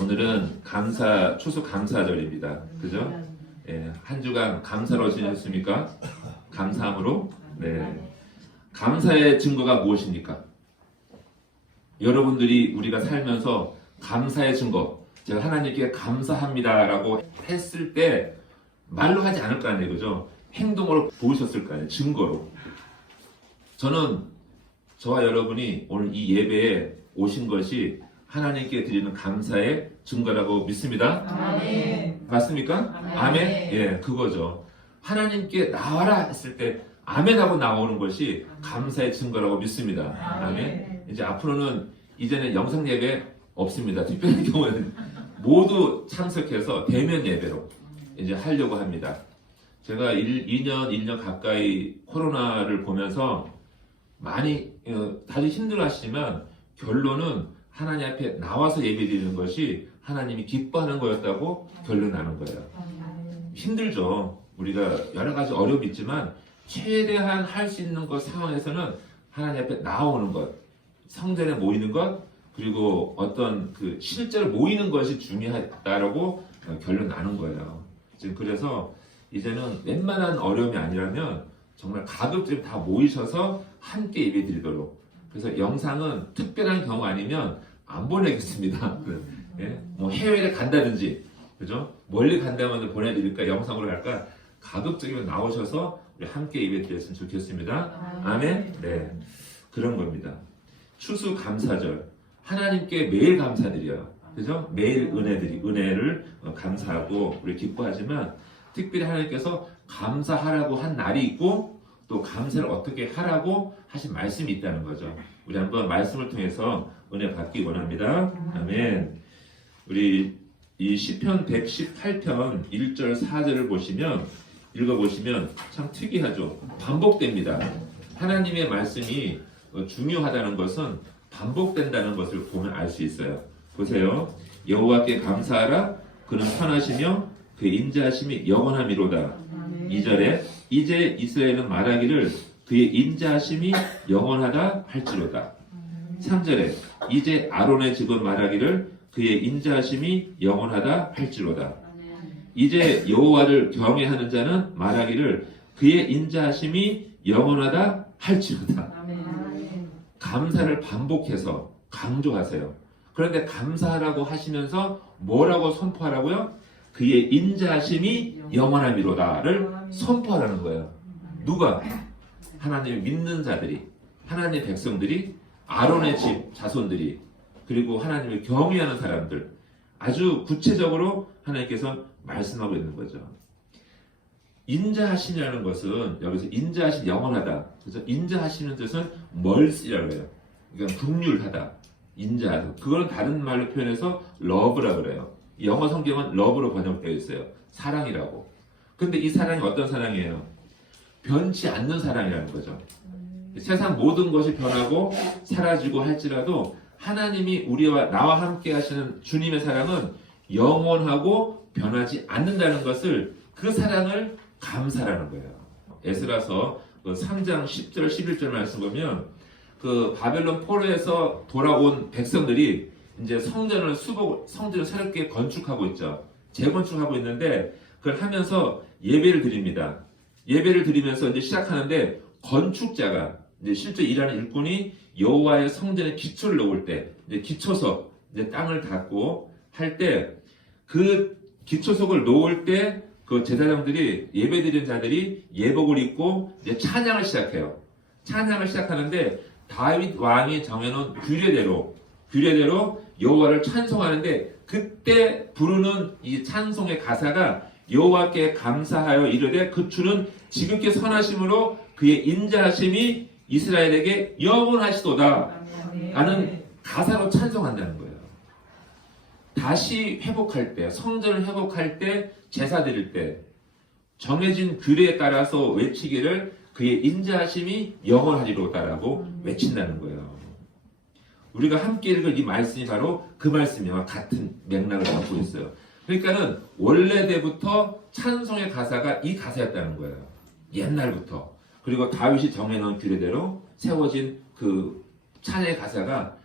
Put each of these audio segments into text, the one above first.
오늘은 추수 감사절입니다. 그죠? 예, 한 주간 감사로 지내셨습니까? 감사함으로? 네. 감사의 증거가 무엇입니까? 여러분들이 우리가 살면서 감사의 증거, 제가 하나님께 감사합니다라고 했을 때 말로 하지 않을 거 아니에요, 그죠? 행동으로 보이셨을 거 아니에요, 증거로. 저는 저와 여러분이 오늘 이 예배에 오신 것이 하나님께 드리는 감사의 증거라고 믿습니다. 아멘. 맞습니까? 아멘? 예, 그거죠. 하나님께 나와라 했을 때 아멘하고 나오는 것이 감사의 증거라고 믿습니다. 아멘. 이제 앞으로는 이제는 영상 예배 없습니다. 특별한 경우에는 모두 참석해서 대면 예배로 이제 하려고 합니다. 제가 1년 가까이 코로나를 보면서 많이 다들 힘들어 하시지만 결론은 하나님 앞에 나와서 예배드리는 것이 하나님이 기뻐하는 거였다고 결론 나는 거예요. 힘들죠. 우리가 여러 가지 어려움이 있지만 최대한 할 수 있는 것 상황에서는 하나님 앞에 나오는 것, 성전에 모이는 것, 그리고 어떤 그 실제로 모이는 것이 중요하다라고 결론 나는 거예요. 지금 그래서 이제는 웬만한 어려움이 아니라면 정말 가급적 다 모이셔서 함께 예배드리도록. 그래서 영상은 특별한 경우 아니면 안 보내겠습니다. 예? 뭐 해외를 간다든지, 그죠? 멀리 간다면 보내드릴까? 영상으로 갈까? 가급적이면 나오셔서 우리 함께 예배드렸으면 좋겠습니다. 아멘? 네. 그런 겁니다. 추수 감사절. 하나님께 매일 감사드려요. 그죠? 매일 은혜를 감사하고 우리 기뻐하지만 특별히 하나님께서 감사하라고 한 날이 있고 또 감사를 어떻게 하라고 하신 말씀이 있다는 거죠. 우리 한번 말씀을 통해서 은혜 받기 원합니다. 아멘. 우리 이 시편 118편 1절 4절을 읽어보시면 참 특이하죠. 반복됩니다. 하나님의 말씀이 중요하다는 것은 반복된다는 것을 보면 알 수 있어요. 보세요. 여호와께 감사하라. 그는 선하시며 그의 인자하심이 영원함이로다. 2절에 이제 이스라엘은 말하기를 그의 인자하심이 영원하다 할지로다. 3절에 이제 아론의 집은 말하기를 그의 인자하심이 영원하다 할지로다. 이제 여호와를 경외하는 자는 말하기를 그의 인자하심이 영원하다 할지로다. 감사를 반복해서 강조하세요. 그런데 감사하라고 하시면서 뭐라고 선포하라고요? 그의 인자하심이 영원함이로다를 선포하라는 거예요. 누가? 하나님을 믿는 자들이, 하나님의 백성들이, 아론의 집 자손들이, 그리고 하나님을 경외하는 사람들, 아주 구체적으로 하나님께서 말씀하고 있는 거죠. 인자하시냐는 것은 여기서 인자하신 영원하다. 그래서 인자하시는 뜻은 멀시라고 해요. 그러니까 긍휼하다, 인자하다. 그거는 다른 말로 표현해서 love라고 그래요. 영어 성경은 love로 번역되어 있어요. 사랑이라고. 근데 이 사랑이 어떤 사랑이에요? 변치 않는 사랑이라는 거죠. 세상 모든 것이 변하고 사라지고 할지라도 하나님이 나와 함께 하시는 주님의 사랑은 영원하고 변하지 않는다는 것을, 그 사랑을 감사라는 거예요. 에스라서 3장 10절 11절 말씀 보면 그 바벨론 포로에서 돌아온 백성들이 이제 성전을 새롭게 건축하고 있죠. 재건축하고 있는데 그걸 하면서 예배를 드립니다. 예배를 드리면서 이제 시작하는데 건축자가 이제 실제 일하는 일꾼이 여호와의 성전에 기초를 놓을 때 이제 기초석 이제 땅을 닫고 할 때 그 기초석을 놓을 때 그 제사장들이 예배드리는 자들이 예복을 입고 이제 찬양을 시작해요. 찬양을 시작하는데 다윗 왕이 정해놓은 규례대로 여호와를 찬송하는데 그때 부르는 이 찬송의 가사가 여호와께 감사하여 이르되 그 주는 지극히 선하심으로 그의 인자하심이 이스라엘에게 영원하시도다 라는 가사로 찬송한다는 거예요. 다시 회복할 때, 성전을 회복할 때, 제사 드릴 때 정해진 규례에 따라서 외치기를 그의 인자하심이 영원하리로다라고 외친다는 거예요. 우리가 함께 읽을 이 말씀이 바로 그 말씀이와 같은 맥락을 갖고 있어요. 그러니까는 원래대부터 찬송의 가사가 이 가사였다는 거예요. 옛날부터. 그리고 다윗이 정해놓은 규례대로 세워진 그 찬의 가사가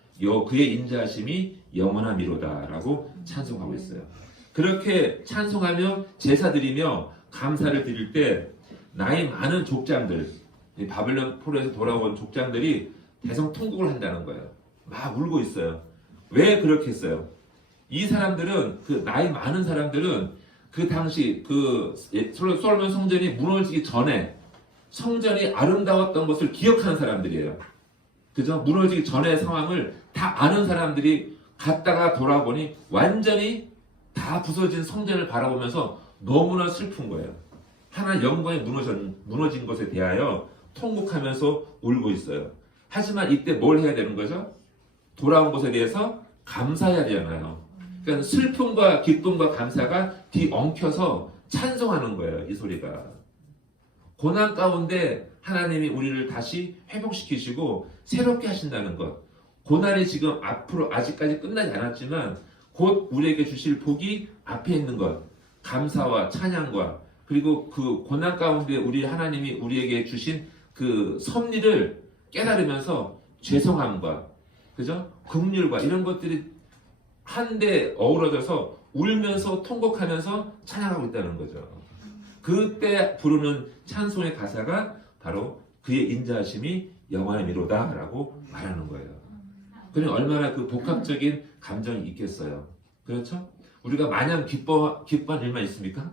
그의 인자하심이 영원함이로다라고 찬송하고 있어요. 그렇게 찬송하며 제사 드리며 감사를 드릴 때 나이 많은 족장들, 이 바벨론 포로에서 돌아온 족장들이 대성통곡을 한다는 거예요. 막 울고 있어요. 왜 그렇게 했어요? 이 사람들은, 그 나이 많은 사람들은 그 당시 솔로몬 성전이 무너지기 전에 성전이 아름다웠던 것을 기억하는 사람들이에요. 그죠? 무너지기 전의 상황을 다 아는 사람들이 갔다가 돌아보니 완전히 다 부서진 성전을 바라보면서 너무나 슬픈 거예요. 하나님 영광이 무너진 것에 대하여 통곡하면서 울고 있어요. 하지만 이때 뭘 해야 되는 거죠? 돌아온 것에 대해서 감사해야 되잖아요. 그러니까 슬픔과 기쁨과 감사가 뒤엉켜서 찬송하는 거예요. 이 소리가. 고난 가운데 하나님이 우리를 다시 회복시키시고 새롭게 하신다는 것. 고난이 지금 앞으로 아직까지 끝나지 않았지만 곧 우리에게 주실 복이 앞에 있는 것. 감사와 찬양과 그리고 그 고난 가운데 우리 하나님이 우리에게 주신 그 섭리를 깨달으면서 죄송함과 그죠? 긍휼과 이런 것들이 한데 어우러져서 울면서 통곡하면서 찬양하고 있다는 거죠. 그때 부르는 찬송의 가사가 바로 그의 인자하심이 영원함이로다 라고 말하는 거예요. 그러니 얼마나 그 복합적인 감정이 있겠어요. 그렇죠? 우리가 마냥 기뻐한 일만 있습니까?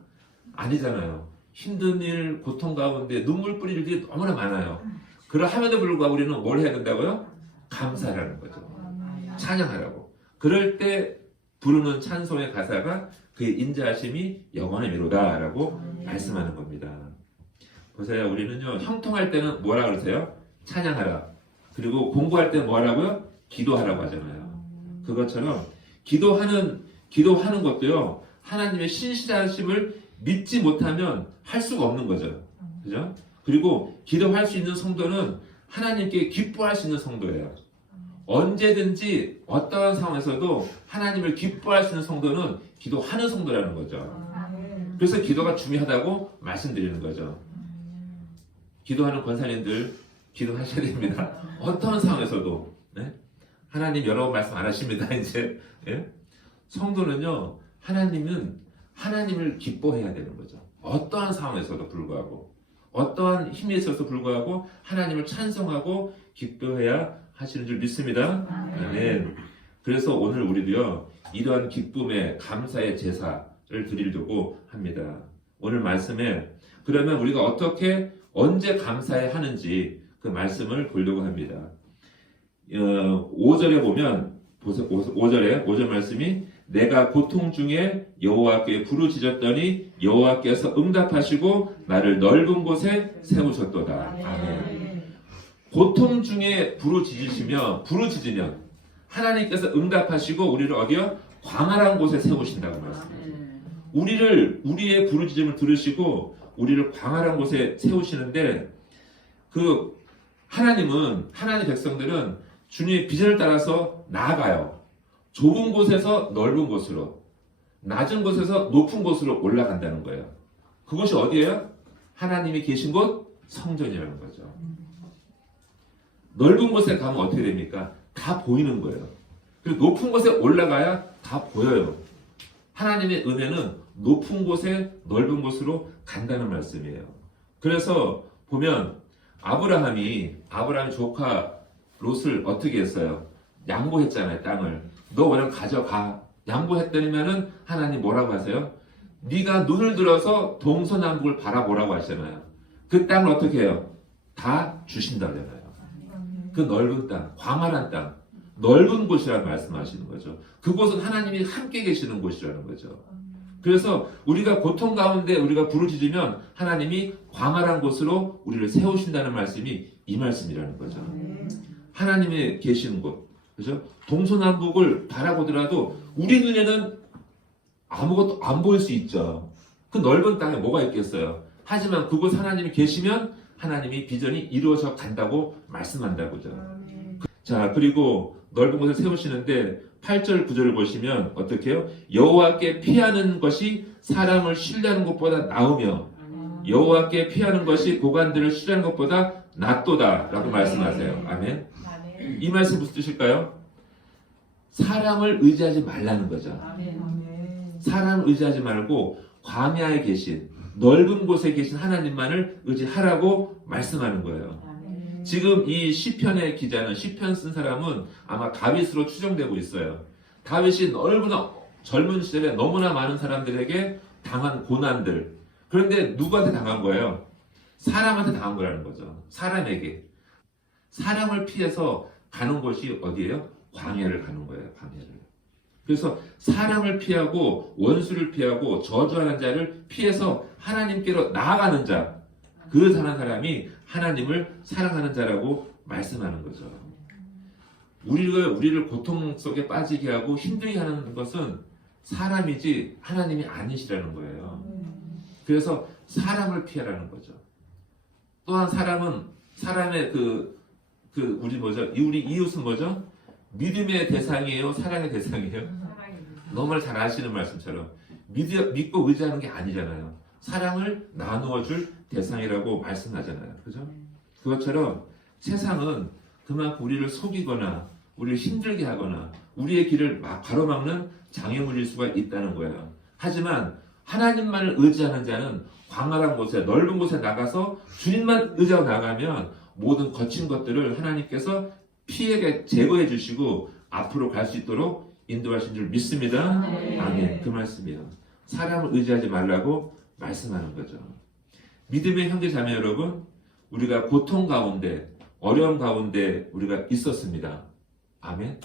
아니잖아요. 힘든 일, 고통 가운데 눈물 뿌릴 일이 너무나 많아요. 그러함에도 불구하고 우리는 뭘 해야 된다고요? 감사라는 거죠. 찬양하라고. 그럴 때 부르는 찬송의 가사가 그의 인자하심이 영원함이로다 라고 말씀하는 겁니다. 보세요. 우리는요, 형통할 때는 뭐라 그러세요? 찬양하라. 그리고 공부할 때는 뭐라고요? 기도하라고 하잖아요. 그것처럼 기도하는 것도요, 하나님의 신실하심을 믿지 못하면 할 수가 없는 거죠. 그죠? 그리고 기도할 수 있는 성도는 하나님께 기뻐할 수 있는 성도예요. 언제든지 어떠한 상황에서도 하나님을 기뻐할 수 있는 성도는 기도하는 성도라는 거죠. 그래서 기도가 중요하다고 말씀드리는 거죠. 기도하는 권사님들 기도하셔야 됩니다. 어떠한 상황에서도. 네? 하나님 여러 번 말씀 안 하십니다. 이제 예? 성도는요, 하나님을 기뻐해야 되는 거죠. 어떠한 상황에서도 불구하고, 어떠한 힘이 있어서 불구하고 하나님을 찬송하고 기뻐해야 하시는 줄 믿습니다. 아멘. 그래서 오늘 우리도요, 이러한 기쁨의 감사의 제사를 드리려고 합니다. 오늘 말씀에 그러면 우리가 어떻게 언제 감사해야 하는지 그 말씀을 보려고 합니다. 5절에 보면 5절 말씀이 내가 고통 중에 여호와께 부르짖었더니 여호와께서 응답하시고 나를 넓은 곳에 세우셨도다. 아멘. 고통 중에 부르짖으면 하나님께서 응답하시고 우리를 어디요? 광활한 곳에 세우신다고 말씀하세요. 우리의 부르짖음을 들으시고 우리를 광활한 곳에 세우시는데 그 하나님의 백성들은 주님의 비전을 따라서 나아가요. 좁은 곳에서 넓은 곳으로, 낮은 곳에서 높은 곳으로 올라간다는 거예요. 그것이 어디예요? 하나님이 계신 곳 성전이라는 거죠. 넓은 곳에 가면 어떻게 됩니까? 다 보이는 거예요. 그리고 높은 곳에 올라가야 다 보여요. 하나님의 은혜는 높은 곳에 넓은 곳으로 간다는 말씀이에요. 그래서 보면 아브라함이 조카 롯을 어떻게 했어요? 양보했잖아요. 땅을. 너 그냥 가져가. 양보했더니면은 하나님 뭐라고 하세요? 네가 눈을 들어서 동서남북을 바라보라고 하시잖아요. 그 땅을 어떻게 해요? 다 주신다잖아요. 그 넓은 땅, 광활한 땅, 넓은 곳이라는 말씀하시는 거죠. 그곳은 하나님이 함께 계시는 곳이라는 거죠. 그래서 우리가 고통 가운데 우리가 부르짖으면 하나님이 광활한 곳으로 우리를 세우신다는 말씀이 이 말씀이라는 거죠. 하나님이 계시는 곳, 그죠? 동서남북을 바라보더라도 우리 눈에는 아무것도 안 보일 수 있죠. 그 넓은 땅에 뭐가 있겠어요? 하지만 그곳 하나님이 계시면 하나님이 비전이 이루어져 간다고 말씀한다고죠. 자, 그리고 넓은 곳을 세우시는데 8절 9절을 보시면 어떻게 해요? 여호와께 피하는 것이 사람을 신뢰하는 것보다 나으며 여호와께 피하는 것이 고관들을 신뢰하는 것보다 낫도다 라고 말씀하세요. 아멘. 이 말씀 무슨 뜻일까요? 사람을 의지하지 말라는 거죠. 사람을 의지하지 말고 광야에 계신 넓은 곳에 계신 하나님만을 의지하라고 말씀하는 거예요. 지금 이 시편의 기자는 시편 쓴 사람은 아마 다윗으로 추정되고 있어요. 다윗이 젊은 시절에 너무나 많은 사람들에게 당한 고난들. 그런데 누구한테 당한 거예요? 사람한테 당한 거라는 거죠. 사람에게. 사람을 피해서 가는 곳이 어디예요? 광야를 가는 거예요. 광야를. 그래서 사람을 피하고 원수를 피하고 저주하는 자를 피해서 하나님께로 나아가는 자. 그 사람이 하나님을 사랑하는 자라고 말씀하는 거죠. 우리를 고통 속에 빠지게 하고 힘들게 하는 것은 사람이지 하나님이 아니시라는 거예요. 그래서 사람을 피하라는 거죠. 또한 사람의 우리 이웃은 뭐죠? 믿음의 대상이에요? 사랑의 대상이에요? 너무 잘 아시는 말씀처럼 믿고 의지하는 게 아니잖아요. 사랑을 나누어 줄 대상이라고 말씀하잖아요. 그죠? 그것처럼 세상은 그만큼 우리를 속이거나 우리를 힘들게 하거나 우리의 길을 가로막는 장애물일 수가 있다는 거예요. 하지만 하나님만을 의지하는 자는 광활한 곳에 넓은 곳에 나가서 주님만 의지하고 나가면 모든 거친 것들을 하나님께서 피해게 제거해 주시고 앞으로 갈 수 있도록 인도하신 줄 믿습니다. 아멘. 그 말씀이에요. 사람을 의지하지 말라고 말씀하는 거죠. 믿음의 형제 자매 여러분, 우리가 고통 가운데 어려움 가운데 우리가 있었습니다. 아멘.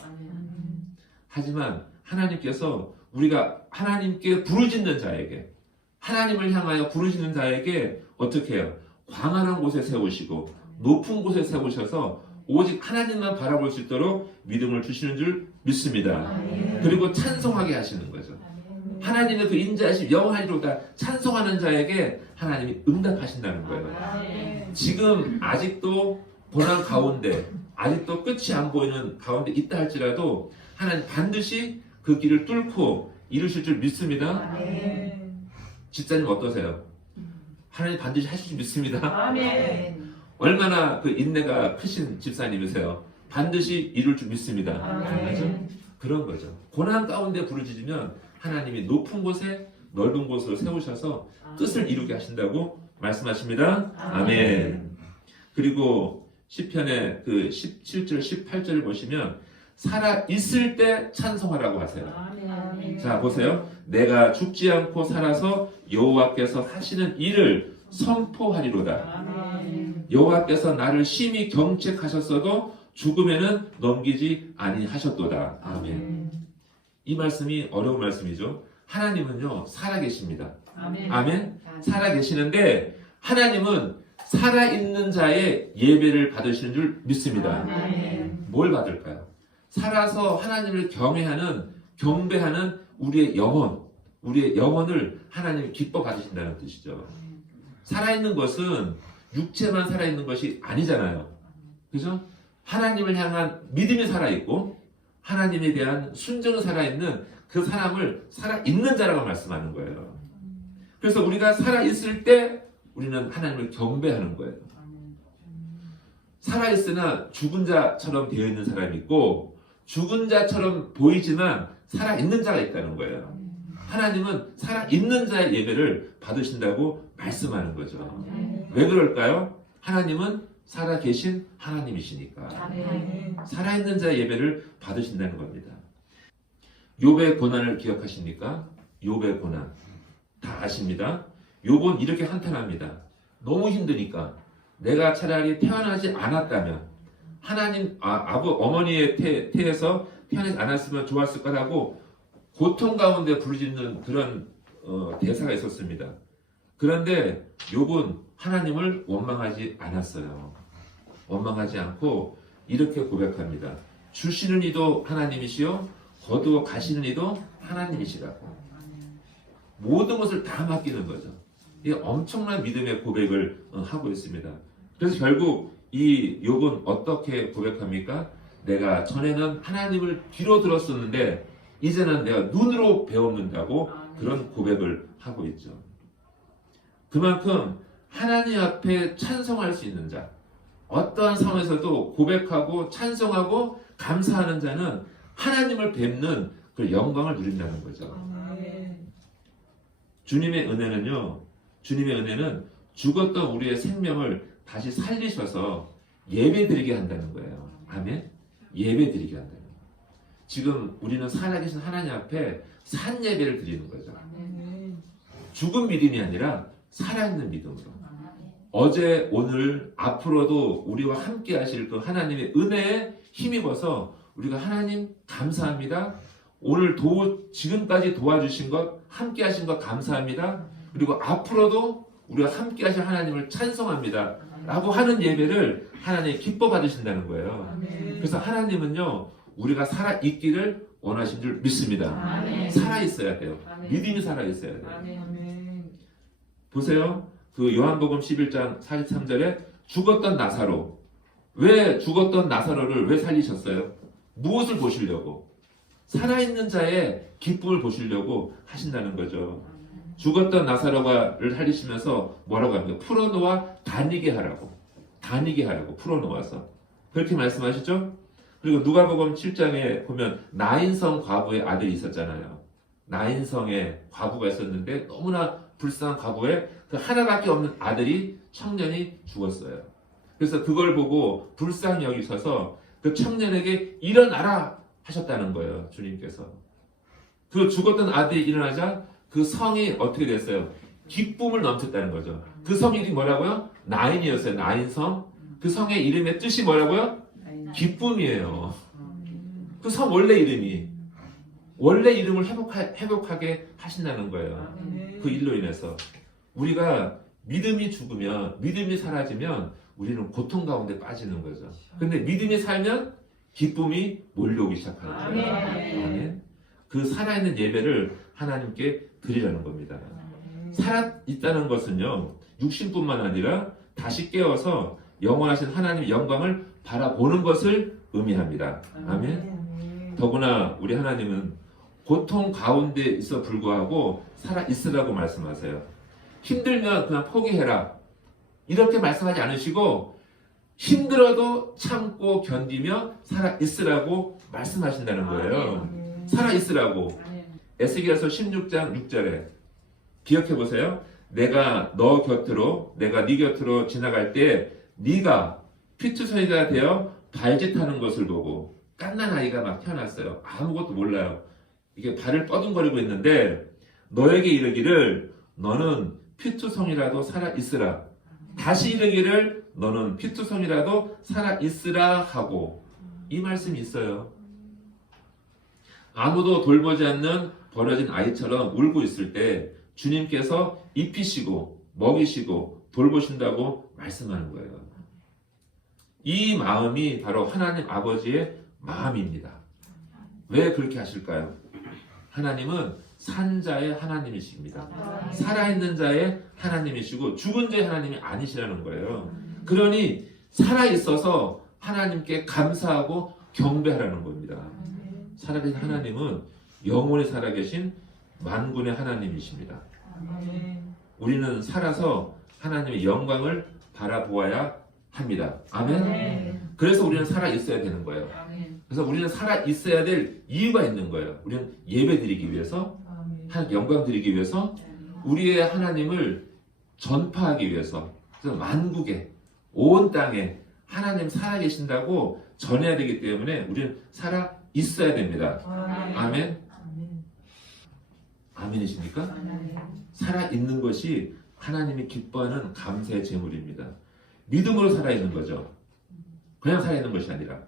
하지만 하나님께서 우리가 하나님께 부르짖는 자에게 하나님을 향하여 부르짖는 자에게 어떻게 해요? 광활한 곳에 세우시고 높은 곳에 세우셔서 오직 하나님만 바라볼 수 있도록 믿음을 주시는 줄 믿습니다. 그리고 찬송하게 하시는 거죠. 하나님의 그 인자하심 영원하리로다 찬송하는 자에게 하나님이 응답하신다는 거예요. 지금 아직도 고난 가운데 아직도 끝이 안 보이는 가운데 있다 할지라도 하나님 반드시 그 길을 뚫고 이루실 줄 믿습니다. 집사님 어떠세요? 하나님 반드시 하실 줄 믿습니다. 얼마나 그 인내가 크신 집사님이세요? 반드시 이룰 줄 믿습니다. 그렇죠? 그런 거죠. 고난 가운데 부르짖으면 하나님이 높은 곳에 넓은 곳으로 세우셔서 뜻을 이루게 하신다고 말씀하십니다. 아멘. 그리고 시편의 그 17절 18절을 보시면 살아 있을 때 찬송하라고 하세요. 자 보세요. 내가 죽지 않고 살아서 여호와께서 하시는 일을 선포하리로다. 여호와께서 나를 심히 경책하셨어도 죽음에는 넘기지 아니하셨도다. 아멘. 이 말씀이 어려운 말씀이죠. 하나님은요 살아계십니다. 아멘. 살아계시는데 하나님은 살아있는 자의 예배를 받으시는 줄 믿습니다. 뭘 받을까요? 살아서 하나님을 경배하는 우리의 영혼을 하나님이 기뻐 받으신다는 뜻이죠. 살아있는 것은 육체만 살아있는 것이 아니잖아요. 그죠? 하나님을 향한 믿음이 살아있고 하나님에 대한 순종이 살아있는 그 사람을 살아있는 자라고 말씀하는 거예요. 그래서 우리가 살아있을 때 우리는 하나님을 경배하는 거예요. 살아있으나 죽은 자처럼 되어 있는 사람이 있고 죽은 자처럼 보이지만 살아있는 자가 있다는 거예요. 하나님은 살아있는 자의 예배를 받으신다고 말씀하는 거죠. 왜 그럴까요? 하나님은 살아계신 하나님이시니까. 살아있는 자의 예배를 받으신다는 겁니다. 욥의 고난을 기억하십니까? 욥의 고난 다 아십니다. 욥은 이렇게 한탄합니다. 너무 힘드니까 내가 차라리 태어나지 않았다면 하나님 어머니의 태에서 태어나지 않았으면 좋았을 거라고 고통 가운데 부르짖는 그런 대사가 있었습니다. 그런데 욥은 하나님을 원망하지 않았어요. 원망하지 않고 이렇게 고백합니다. 주시는 이도 하나님이시요 거두어 가시는 이도 하나님이시라고. 모든 것을 다 맡기는 거죠. 이 엄청난 믿음의 고백을 하고 있습니다. 그래서 결국 이 욥은 어떻게 고백합니까? 내가 전에는 하나님을 귀로 들었었는데 이제는 내가 눈으로 배웠는다고 그런 고백을 하고 있죠. 그만큼 하나님 앞에 찬송할 수 있는 자, 어떠한 상황에서도 고백하고 찬송하고 감사하는 자는 하나님을 뵙는 그 영광을 누린다는 거죠. 주님의 은혜는요, 주님의 은혜는 죽었던 우리의 생명을 다시 살리셔서 예배드리게 한다는 거예요. 아멘? 예배드리게 한다는 거예요. 지금 우리는 살아계신 하나님 앞에 산 예배를 드리는 거죠. 죽은 믿음이 아니라 살아있는 믿음으로. 어제, 오늘, 앞으로도 우리와 함께 하실 그 하나님의 은혜에 힘입어서 우리가 하나님 감사합니다. 오늘 지금까지 도와주신 것, 함께 하신 것 감사합니다. 그리고 앞으로도 우리가 함께 하실 하나님을 찬송합니다. 라고 하는 예배를 하나님이 기뻐 받으신다는 거예요. 그래서 하나님은요, 우리가 살아있기를 원하신 줄 믿습니다. 살아있어야 돼요. 믿음이 살아있어야 돼요. 보세요. 그 요한복음 11장 43절에 죽었던 나사로, 왜 죽었던 나사로를 왜 살리셨어요? 무엇을 보시려고? 살아있는 자의 기쁨을 보시려고 하신다는 거죠. 죽었던 나사로를 살리시면서 뭐라고 합니까? 풀어놓아 다니게 하라고 풀어놓아서 그렇게 말씀하시죠. 그리고 누가복음 7장에 보면 나인성 과부의 아들이 있었잖아요. 나인성의 과부가 있었는데 너무나 불쌍한 과부의 그 하나밖에 없는 아들이, 청년이 죽었어요. 그래서 그걸 보고 불쌍히 여기셔서 그 청년에게 일어나라 하셨다는 거예요. 주님께서. 그 죽었던 아들이 일어나자 그 성이 어떻게 됐어요? 기쁨을 넘쳤다는 거죠. 그 성 이름이 뭐라고요? 나인이었어요. 나인성. 그 성의 이름의 뜻이 뭐라고요? 기쁨이에요. 그 성 원래 이름을 회복하게 하신다는 거예요. 그 일로 인해서 우리가 믿음이 죽으면, 믿음이 사라지면 우리는 고통 가운데 빠지는 거죠. 근데 믿음이 살면 기쁨이 몰려오기 시작하는 거예요. 아멘. 그 살아있는 예배를 하나님께 드리라는 겁니다. 살아있다는 것은요, 육신뿐만 아니라 다시 깨어서 영원하신 하나님의 영광을 바라보는 것을 의미합니다. 아멘. 더구나 우리 하나님은 고통 가운데 있어 불구하고 살아있으라고 말씀하세요. 힘들면 그냥 포기해라, 이렇게 말씀하지 않으시고 힘들어도 참고 견디며 살아있으라고 말씀하신다는 거예요. 살아있으라고. 에스겔서 16장 6절에 기억해 보세요. 내가 네 곁으로 지나갈 때 네가 피투성이가 되어 발짓하는 것을 보고, 갓난 아이가 막 태어났어요. 아무것도 몰라요. 이게 발을 뻐둥거리고 있는데 너에게 이르기를 너는 피투성이라도 살아있으라. 다시 이르기를 너는 피투성이라도 살아있으라 하고, 이 말씀이 있어요. 아무도 돌보지 않는 버려진 아이처럼 울고 있을 때 주님께서 입히시고 먹이시고 돌보신다고 말씀하는 거예요. 이 마음이 바로 하나님 아버지의 마음입니다. 왜 그렇게 하실까요? 하나님은 산 자의 하나님이십니다. 살아있는 자의 하나님이시고 죽은 자의 하나님이 아니시라는 거예요. 그러니 살아있어서 하나님께 감사하고 경배하라는 겁니다. 살아계신 하나님은 영원히 살아계신 만군의 하나님이십니다. 우리는 살아서 하나님의 영광을 바라보아야 합니다. 아멘. 그래서 우리는 살아있어야 되는 거예요. 그래서 우리는 살아있어야 될 이유가 있는 거예요. 우리는 예배드리기 위해서, 하나님 영광 드리기 위해서, 우리의 하나님을 전파하기 위해서, 그래서 만국에, 온 땅에 하나님 살아계신다고 전해야 되기 때문에 우리는 살아있어야 됩니다. 아멘. 아멘이십니까? 살아있는 것이 하나님이 기뻐하는 감사의 제물입니다. 믿음으로 살아있는 거죠. 그냥 살아있는 것이 아니라.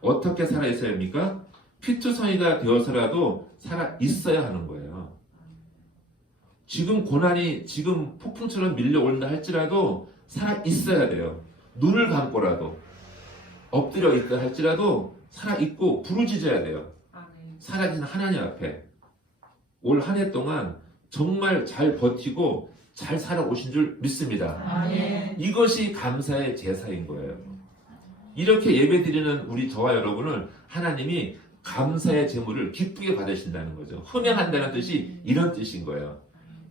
어떻게 살아있어야 합니까? 피투성이가 되어서라도 살아있어야 하는 거예요. 지금 고난이 지금 폭풍처럼 밀려온다 할지라도 살아있어야 돼요. 눈을 감고라도, 엎드려 있다 할지라도 살아있고 부르짖어야 돼요. 살아계신 하나님 앞에. 올 한 해 동안 정말 잘 버티고 잘 살아오신 줄 믿습니다. 이것이 감사의 제사인 거예요. 이렇게 예배드리는 우리 저와 여러분을 하나님이 감사의 제물을 기쁘게 받으신다는 거죠. 헌행한다는 뜻이 이런 뜻인 거예요.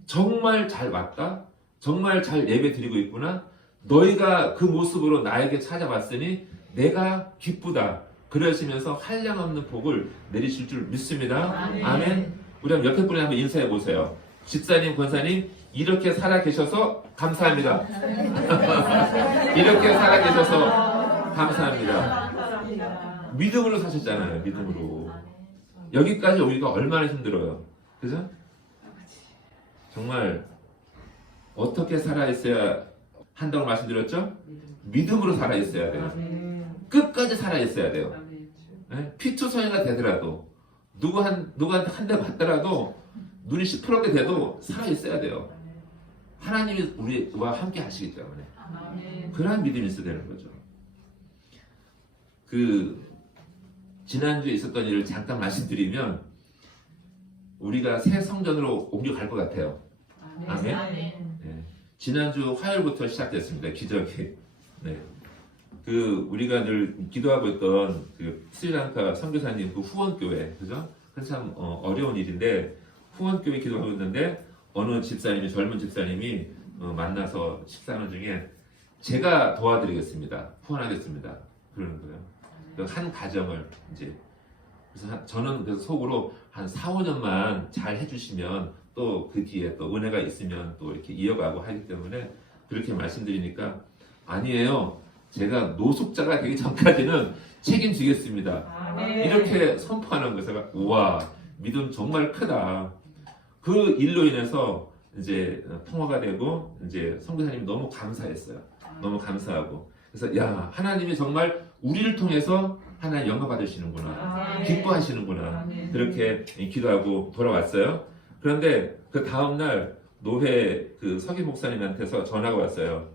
정말 잘 왔다, 정말 잘 예배드리고 있구나, 너희가 그 모습으로 나에게 찾아왔으니 내가 기쁘다, 그러시면서 한량없는 복을 내리실 줄 믿습니다. 아멘. 우리 한번 옆에 분에 한번 인사해 보세요. 집사님, 권사님, 이렇게 살아 계셔서 감사합니다. 이렇게 살아 계셔서 감사합니다. 믿음으로 사셨잖아요. 믿음으로. 여기까지 오기가 얼마나 힘들어요. 그죠? 정말 어떻게 살아있어야 한다고 말씀드렸죠? 믿음으로 살아있어야 돼요. 끝까지 살아있어야 돼요. 피투성이가 되더라도 누구한테 한 대 맞더라도 눈이 시퍼렇게 돼도 살아있어야 돼요. 하나님이 우리와 함께 하시기 때문에. 그러한 믿음이 있어야 되는 거죠. 지난주에 있었던 일을 잠깐 말씀드리면 우리가 새 성전으로 옮겨갈 것 같아요. 아멘. 네. 지난주 화요일부터 시작됐습니다. 기적이. 네. 우리가 늘 기도하고 있던 스리랑카 선교사님 후원교회, 그죠? 그래서 참 어려운 일인데 후원교회 기도하고 있는데 어느 집사님이 젊은 집사님이 만나서 식사하는 중에 제가 도와드리겠습니다. 후원하겠습니다. 그러는 거예요. 한 가정을 이제 그래서 저는 그래서 속으로 한 4, 5년만 잘 해주시면 또 그 뒤에 또 은혜가 있으면 또 이렇게 이어가고 하기 때문에 그렇게 말씀드리니까 아니에요. 제가 노숙자가 되기 전까지는 책임지겠습니다. 이렇게 선포하는 거예요. 우와, 믿음 정말 크다. 그 일로 인해서 이제 통화가 되고 이제 선교사님이 너무 감사했어요. 너무 감사하고. 그래서 야, 하나님이 정말 우리를 통해서 하나님 영광 받으시는구나. 기뻐하시는구나. 그렇게 기도하고 돌아왔어요. 그런데 그 다음날 노회 서기 목사님한테서 전화가 왔어요.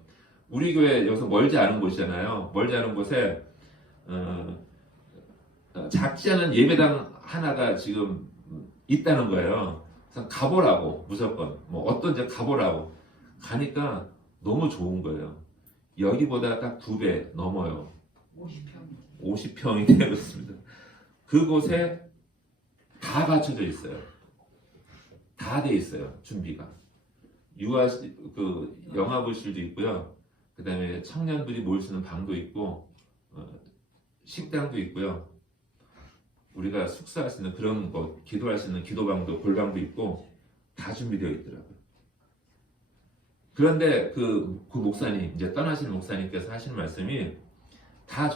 우리 교회 여기서 멀지 않은 곳이잖아요. 멀지 않은 곳에 작지 않은 예배당 하나가 지금 있다는 거예요. 그래서 가보라고 무조건 어떤지 가보라고 가니까 너무 좋은 거예요. 여기보다 딱 2배 넘어요. 50평이 되고 있습니다. 그곳에 다 갖춰져 있어요. 다 돼 있어요. 준비가. 영화부실도 있고요. 그 다음에 청년들이 모일 수 있는 방도 있고 식당도 있고요. 우리가 숙사할 수 있는 그런 것, 기도할 수 있는 기도방도 골방도 있고 다 준비되어 있더라고요. 그런데 그 목사님, 이제 떠나신 목사님께서 하시는 말씀이 다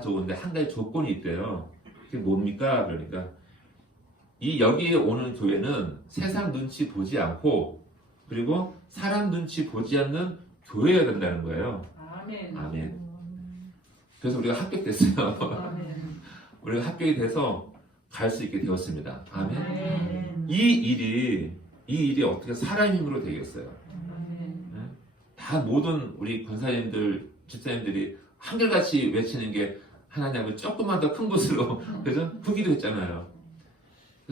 좋은데 한 가지 조건이 있대요. 그게 뭡니까? 그러니까 여기에 오는 교회는 세상 눈치 보지 않고 그리고 사람 눈치 보지 않는 교회여야 된다는 거예요. 아멘. 그래서 우리가 합격됐어요. 우리가 합격이 돼서 갈 수 있게 되었습니다. 아멘. 이 일이 어떻게 사람 힘으로 되겠어요? 다 모든 우리 권사님들, 집사님들이 한결같이 외치는 게 하나님을 조금만 더 큰 곳으로, 그죠? 크기도 했잖아요.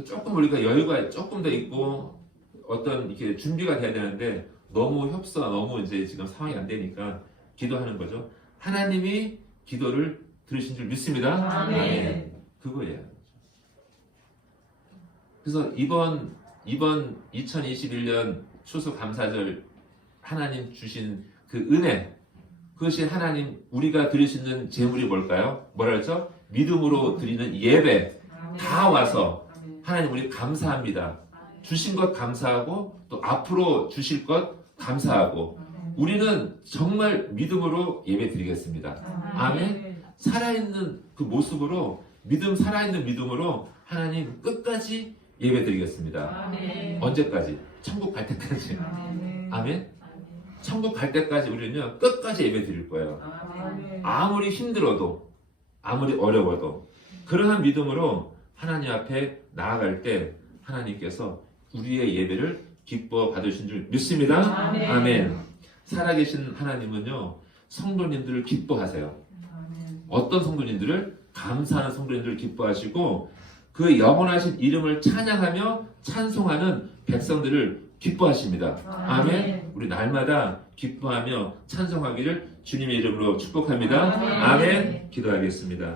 조금 우리가 여유가 조금 더 있고 어떤 이렇게 준비가 돼야 되는데 너무 너무 이제 지금 상황이 안 되니까 기도하는 거죠. 하나님이 기도를 들으신 줄 믿습니다. 아멘. 그거예요. 그래서 이번 2021년 추수감사절 하나님 주신 그 은혜, 그것이 하나님 우리가 드릴 수 있는 제물이 뭘까요? 뭐라 그랬죠? 믿음으로 드리는 예배. 다 와서 하나님 우리 감사합니다. 주신 것 감사하고 또 앞으로 주실 것 감사하고 우리는 정말 믿음으로 예배 드리겠습니다. 아멘. 살아있는 그 모습으로 살아있는 믿음으로 하나님 끝까지 예배 드리겠습니다. 언제까지? 천국 갈 때까지. 아멘. 천국 갈 때까지 우리는요 끝까지 예배 드릴 거예요. 아무리 힘들어도 아무리 어려워도 그러한 믿음으로 하나님 앞에 나아갈 때 하나님께서 우리의 예배를 기뻐 받으신 줄 믿습니다. 아멘. 살아계신 하나님은요 성도님들을 기뻐하세요. 어떤 성도님들을? 감사하는 성도님들을 기뻐하시고 그 영원하신 이름을 찬양하며 찬송하는 백성들을 기뻐하십니다. 아멘. 우리 날마다 기뻐하며 찬송하기를 주님의 이름으로 축복합니다. 아멘. 기도하겠습니다.